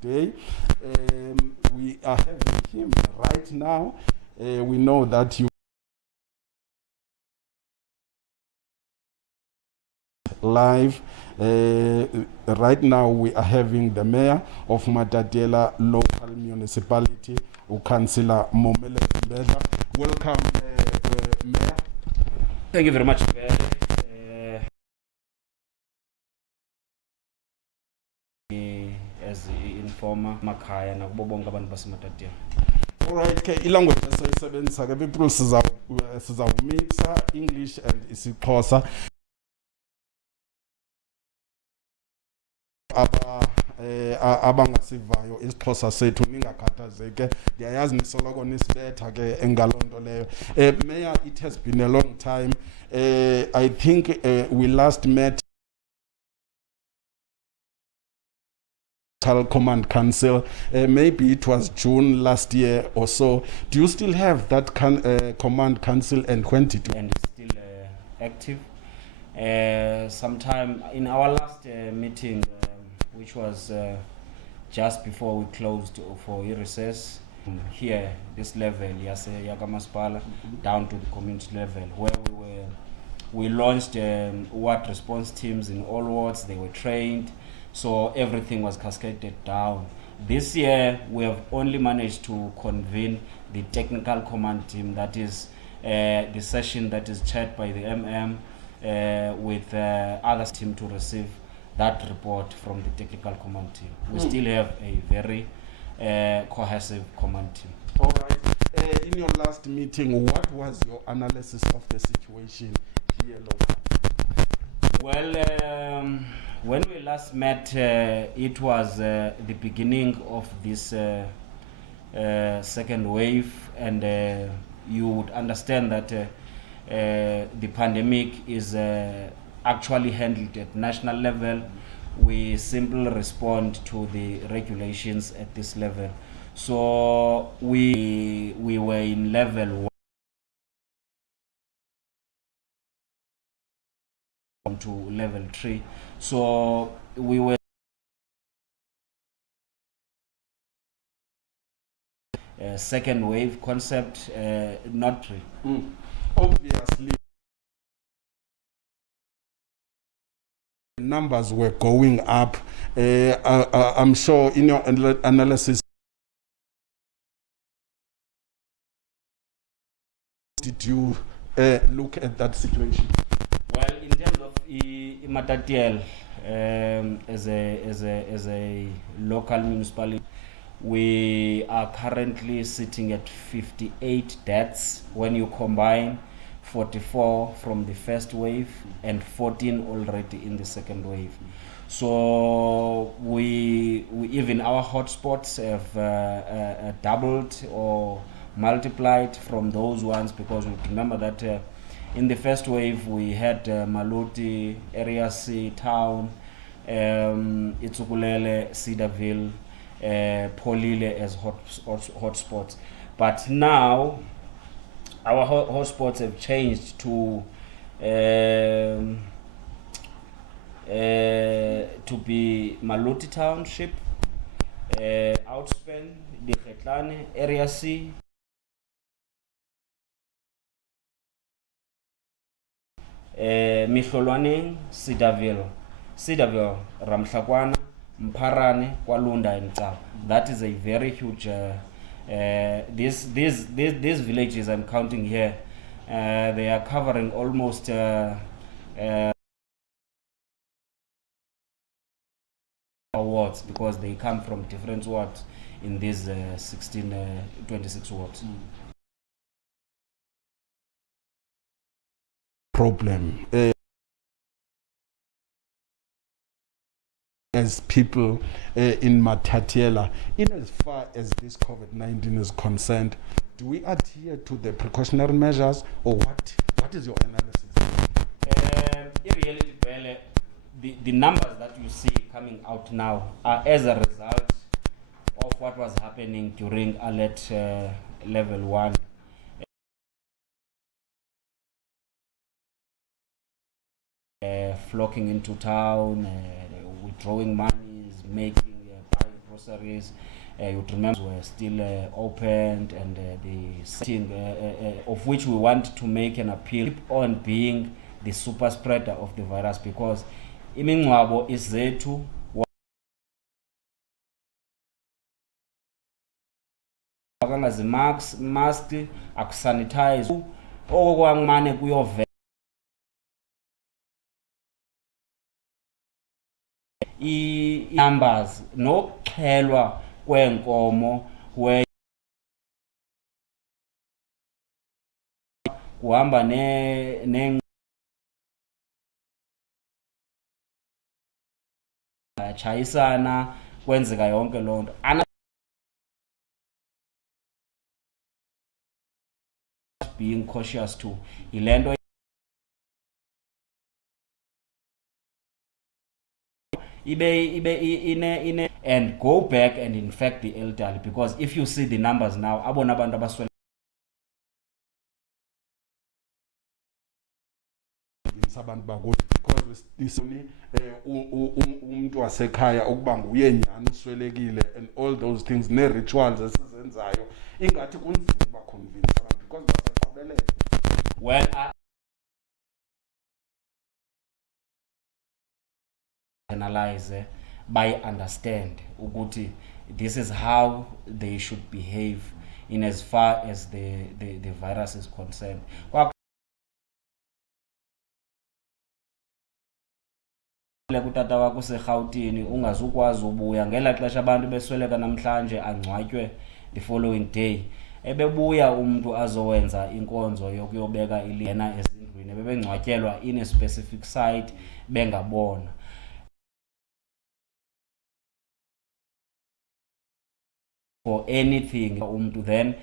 today. We are having him right now. We know that you live. Right now we are having the mayor of Matatiele local municipality, Cllr Momelezi Mbedla. Welcome, Mayor. Thank you very much. As informer makhaya nakubo bonke abantu baseMatatiele. Alright, ke ilanguage esayisebenzisa ke people sizawumixa English and isiXhosa. Abangasivayo isiXhosa sethu ningakhathazeke, ndiyayazi nisoloko nisibetha ke engalonto leyo. Mayor, it has been a long time. I think we last met Command Council, maybe it was June last year or so. Do you still have that Command Council, and when did you? And it's still active. Sometime in our last meeting, which was just before we closed for recess, here, this level, Yakamasipala, down to the community level, where we launched ward response teams in all wards. They were trained, so everything was cascaded down. This year, we have only managed to convene the technical command team, that is the session that is chaired by the MM, with other team to receive that report from the technical command team. We still have a very cohesive command team. All right. In your last meeting, what was your analysis of the situation here locally? Well, when we last met, it was the beginning of this second wave, and you would understand that the pandemic is actually handled at national level. We simply respond to the regulations at this level. So we were in level 1 to level 3. So we were second wave concept, not obviously. Numbers were going up. I'm sure in your analysis, did you look at that situation? Well, in terms of Matatiele, as a local municipality, we are currently sitting at 58 deaths when you combine 44 from the first wave and 14 already in the second wave. So we even our hotspots have doubled or multiplied from those ones, because we remember that in the first wave we had Maluti, Area C, Town, Itshukulele, Cedarville, Polile as hotspots. But now our hotspots have changed to be Maluti Township, Outspan, Dikhetlane, Area C, Mihlolwaneng, Cedarville, Ramhlakwana, Mparane, Kwalunda, and Tsao. That is a very huge. These villages I'm counting here, they are covering almost wards, because they come from different wards in these 26 wards. Problem as people in Matatiele, in as far as this COVID-19 is concerned, do we adhere to the precautionary measures, or what is your analysis? In reality, the numbers that you see coming out now are as a result of what was happening during alert level 1. Flocking into town, withdrawing monies, making groceries. You'd remember were still opened, and the setting of which we want to make an appeal keep on being the super spreader of the virus, because imingcwabo is zethu mask akusanitize oko kwangimane kuyove numbers nokuxhelwa kwenkomo kuhamba ne chayisana kwenzeka yonke lonto being cautious too ilento ibe and go back and infect the elderly, because if you see the numbers now abona abantu abaswele abantu bakuthi because isoni umuntu wasekhaya ukuba nguye nyani uswelekile and all those things ne rituals esizenzayo ingathi kunzima ukuba convince abantu because basaqhubeleka. Well, analyze by understand ukuthi this is how they should behave in as far as the virus is concerned. Kutata wakho seGauteng ungazukwazi ubuya ngela xesha abantu besweleka namhlanje angcwatywe the following day, ebebuya umuntu azowenza inkonzo yokuyobeka ilena ezindlwini bebengcwatyelwa in a specific site bengabona. For anything umuntu then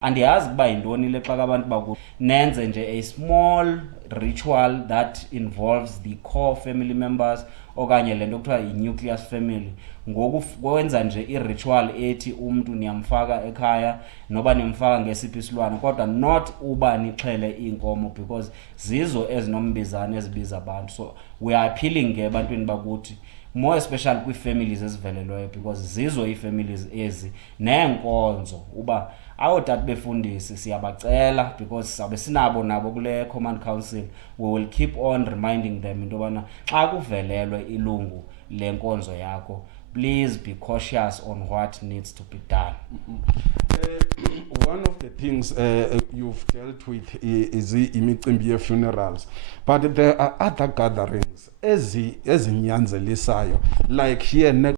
andiyazi kuba yintoni le xa abantu baku nenze nje a small ritual that involves the core family members okanye lento kuthiwa i-nucleus family, ngokwenza nje i-ritual ethi umuntu niyamfaka ekhaya noba nimfaka ngesiphi isilwane kodwa not uba nixhele iinkomo, because zizo ezinombizane ezibiza abantu. So we are appealing ke ebantwini bakuthi more especially kwii-families ezivelelweyo, because zizo ii-families ezi neenkonzo uba awotata befundisi siyabacela, because sabe sinabo nabo kule command council. We will keep on reminding them into yobana xa kuvelelwe ilungu lenkonzo yakho, please be cautious on what needs to be done. One of the things you've dealt with is imicimbi funerals, but there are other gatherings ezinyanzelisayo like here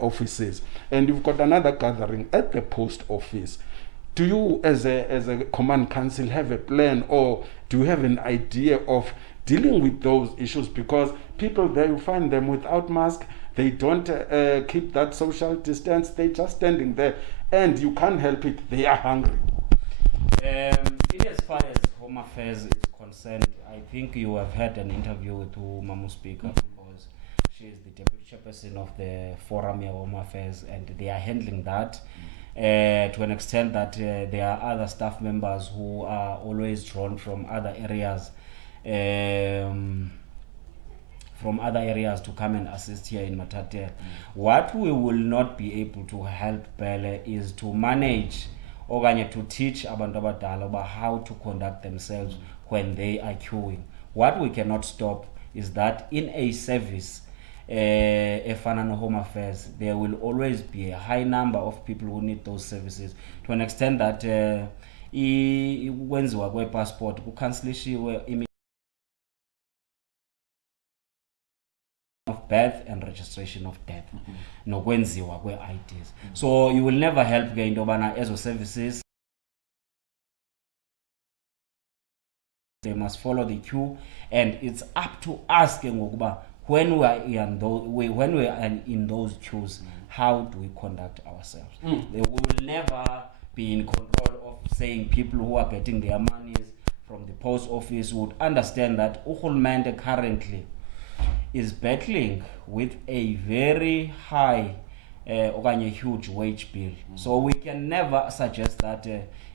offices, and you've got another gathering at the post office. Do you as a command council have a plan, or do you have an idea of dealing with those issues? Because people there, you find them without mask, they don't keep that social distance, they're just standing there and you can't help it, they are hungry. In as far as Home Affairs is concerned, I think you have had an interview with Mamu Speaker, because she is the deputy chairperson of the Forum of Home Affairs, and they are handling that to an extent that there are other staff members who are always drawn from other areas to come and assist here in Matatiele. What we will not be able to help Bele is to manage okanye to teach abantu abadala about how to conduct themselves when they are queuing. What we cannot stop is that in a service efana no Home Affairs, there will always be a high number of people who need those services, to an extent that kwenziwa kwe-passport kucancelishiwe of birth and registration of death nokwenziwa kwe-IDs. So you will never help ke into yobana ezo services they must follow the queue, and it's up to us ke ngokuba when we are in those queues, how do we conduct ourselves? We will never be in control of saying people who are getting their monies from the post office would understand that urhulumente currently is battling with a very high okanye huge wage bill. So we can never suggest that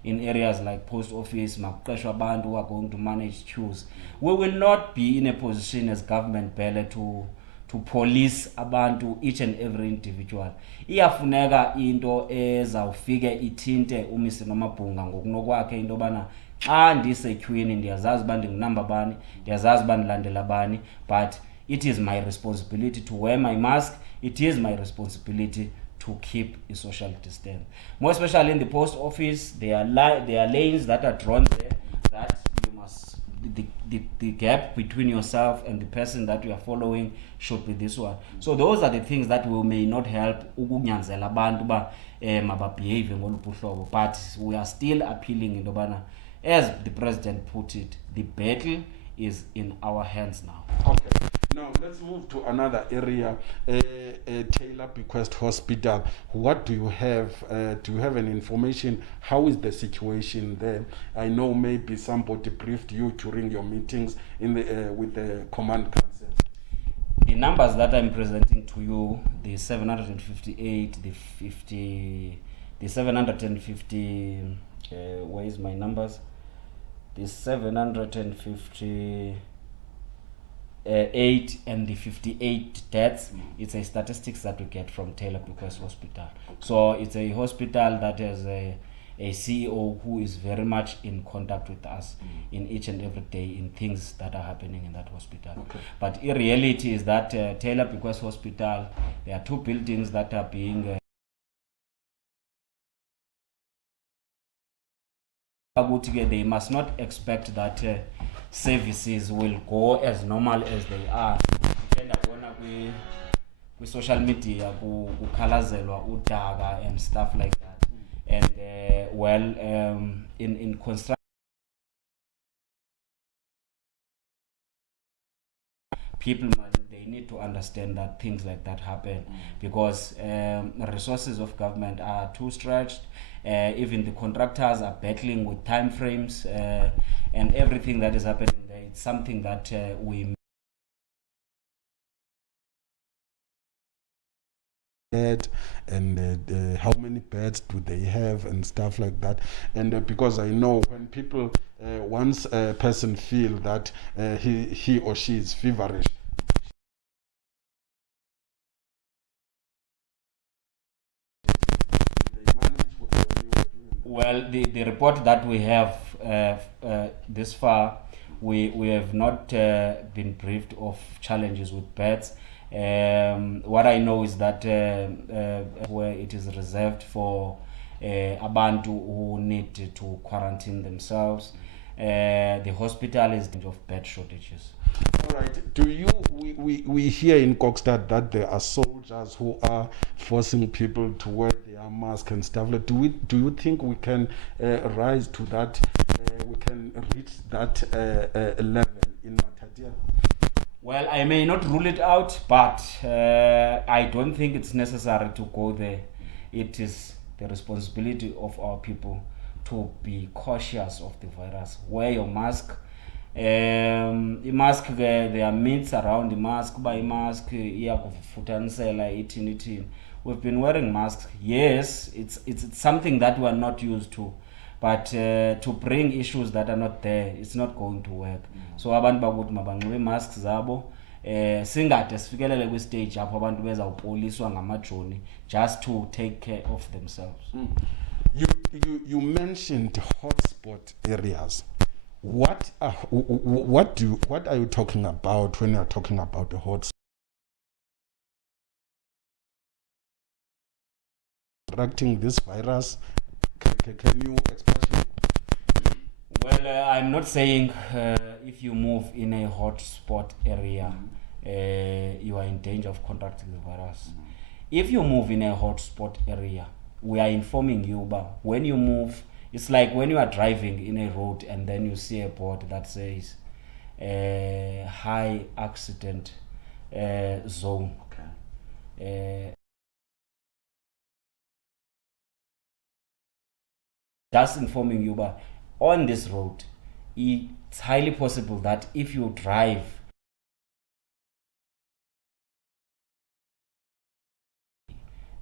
in areas like post office makuqeshwe abantu who are going to manage queues. We will not be in a position as government bele to police abantu, each and every individual. Iyafuneka into ezawufike ithinte uMr Nomabhunga ngokunokwakhe into bana xa ndisequeuini ndiyazazi uba ndingunamba bani, ndiyazazi uba ndilandela bani, but it is my responsibility to wear my mask. It is my responsibility to keep a social distance. More especially in the post office, there are lanes that are drawn there that you must, the gap between yourself and the person that you are following should be this one. So those are the things that will may not help ukunyanzela abantu ba mababehave ngoluphi uhlobo, but we are still appealing into bana, as the president put it, the battle is in our hands now. Okay. Now let's move to another area, Cllr Bequest Hospital. What do you have? Do you have any information? How is the situation there? I know maybe somebody briefed you during your meetings in the with the command council. The numbers that I'm presenting to you, the 758, the 750. Where is my numbers? The 750. 8 and the 58 deaths, it's a statistics that we get from Cllr Bequest Hospital. So it's a hospital that has a CEO who is very much in contact with us in each and every day in things that are happening in that hospital. Okay. But in reality is that Cllr Bequest Hospital, there are 2 buildings that are being they must not expect that services will go as normal as they are. With social media kukhalazelwa udaka and stuff like that. And in construction, people they need to understand that things like that happen because resources of government are too stretched. Even the contractors are battling with time frames and everything that is happening there. It's something that we and how many beds do they have and stuff like that. And because I know when people once a person feel that he or she is feverish, well, the report that we have this far, we have not been briefed of challenges with beds. What I know is that where it is reserved for abantu who need to quarantine themselves, the hospital is of bed shortages. All right. Do you we hear in Kokstad that there are soldiers who are forcing people to wear their mask and stuff like? Do you think we can rise to that? We can reach that level in Matatiele? Well, I may not rule it out, but I don't think it's necessary to go there. It is the responsibility of our people to be cautious of the virus. Wear your mask. The mask, there are myths around the mask. By mask, we've been wearing masks. Yes, it's something that we are not used to. But to bring issues that are not there, it's not going to work. So abantu bakuthi mabanxibe masks zabo singade sifikelele kwi stage apho abantu bezawupoliswa ngamajoni just to take care of themselves. You mentioned hotspot areas. What are you talking about when you are talking about the hotspot? Contracting this virus, can you explain? Well, I'm not saying if you move in a hotspot area, you are in danger of contracting the virus. If you move in a hotspot area, we are informing you about when you move. It's like when you are driving in a road and then you see a board that says high accident zone. Okay. Just informing you about on this road, it's highly possible that if you drive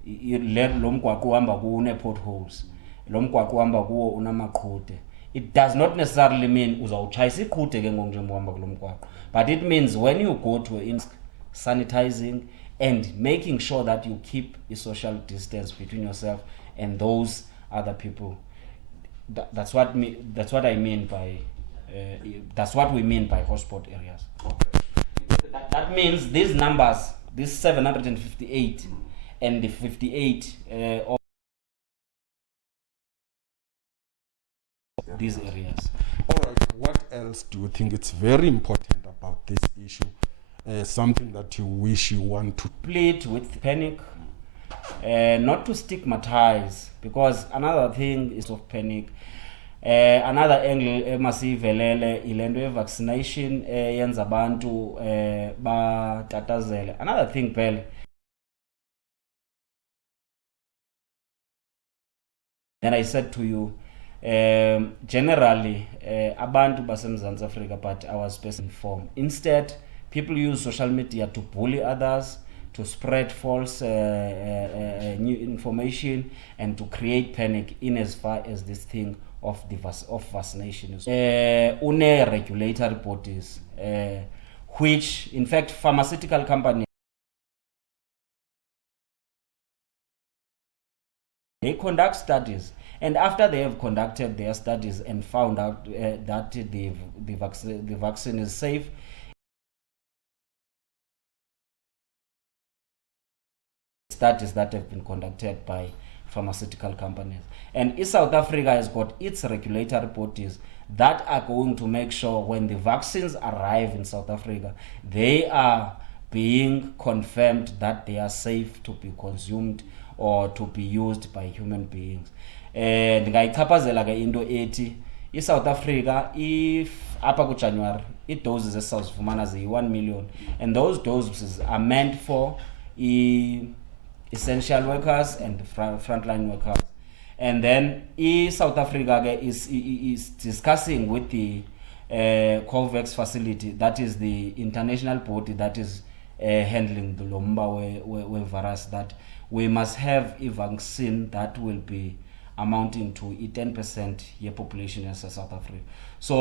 lo mgwaqo uhamba kuwo une-potholes, lo mgwaqo uhamba kuwo unamaqhude. It does not necessarily mean uzawutshayisa iqhude ke ngoku njengoba uhamba kulo mgwaqo, but it means when you go to sanitizing and making sure that you keep a social distance between yourself and those other people. That's what I mean by that's what we mean by hotspot areas. That means these numbers, this 758 and the 58 of these areas. All right, what else do you think it's very important about this issue? Something that you wish you want to plead with panic, not to stigmatize, because another thing is of panic. Another angle masivelele ilento vaccination yenza abantu batatazele. Another thing phela, then I said to you, generally abantu baseMzantsi Africa, but I was best informed. Instead, people use social media to bully others, to spread false new information, and to create panic in as far as this thing of vaccination is. Regulatory bodies, which in fact pharmaceutical companies, they conduct studies, and after they have conducted their studies and found out that the vaccine is safe, studies that have been conducted by pharmaceutical companies. And South Africa has got its regulatory bodies that are going to make sure when the vaccines arrive in South Africa, they are being confirmed that they are safe to be consumed or to be used by human beings. Ndingayichaphazela ke into ethi South Africa, if apha kuJanuary i-doses esizifumana ziyi-1 million, and those doses are meant for essential workers and frontline workers. And then South Africa is discussing with the COVAX facility, that is the international body that is handling the lomba virus, that we must have a vaccine that will be amounting to 10% of population in South Africa. So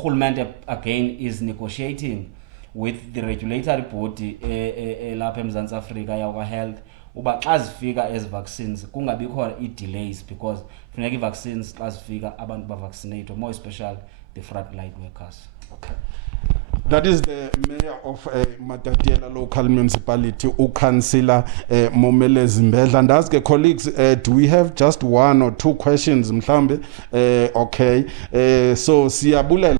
Uhulumende again is negotiating with the regulatory body lapha eMzantsi Africa yakwa health uba xa zifika ezi vaccines kungabikho i-delays, because funeka i-vaccines xa zifika abantu bavaccinate, more especially the frontline workers. Okay. That is the mayor of Matatiele local municipality, Cllr Momelezi Mbedla. And ask colleagues, do we have just one or two questions mhlambe? Okay. So siyabulela.